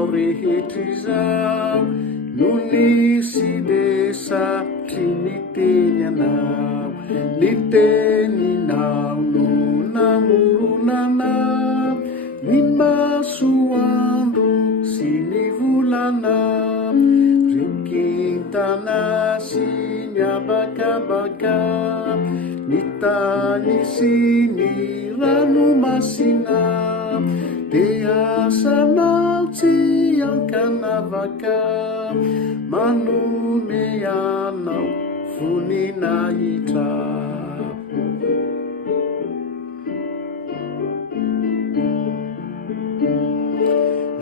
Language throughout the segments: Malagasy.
zao rehetra izao no nisy desatry ny teny anao, ny teninao no namoronanao ny masoandro sy ny volana, rikintana sy ny abakabaka, ny tany sy ny ranomasina, dia asanao tsy ankanavaka, manome anao voninahitra.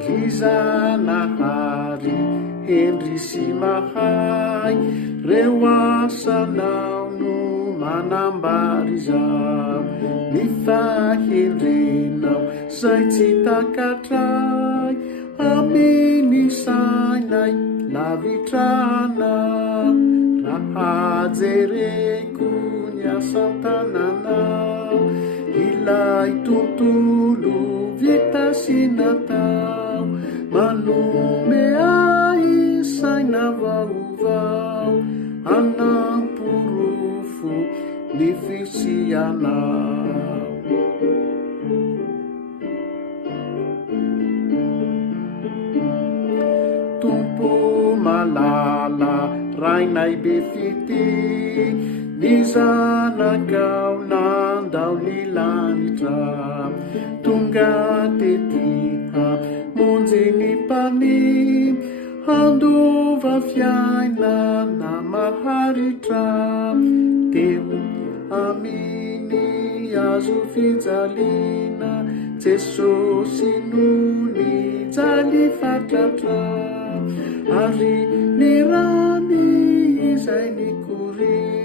Ry Zanahary Hendry sy Mahay, reo asanao no manambara izao, ny fahendrenao zay tsy takatray, amin'ny sainay lavitranao, raha jereko ny asan-tananao, ilay tontolo vita sy natao, manome ahy saina vaovao, anamporofo ny fisianao. Tompo malala rainay be fity, ny zanakao nandao ny lanitra, tonga tety hamonjy ny mpany, handova fiainana maharitra, teo aminy azo fijaliana, Jesosy noho ny jaly fatratra, ary ny rany izay nikory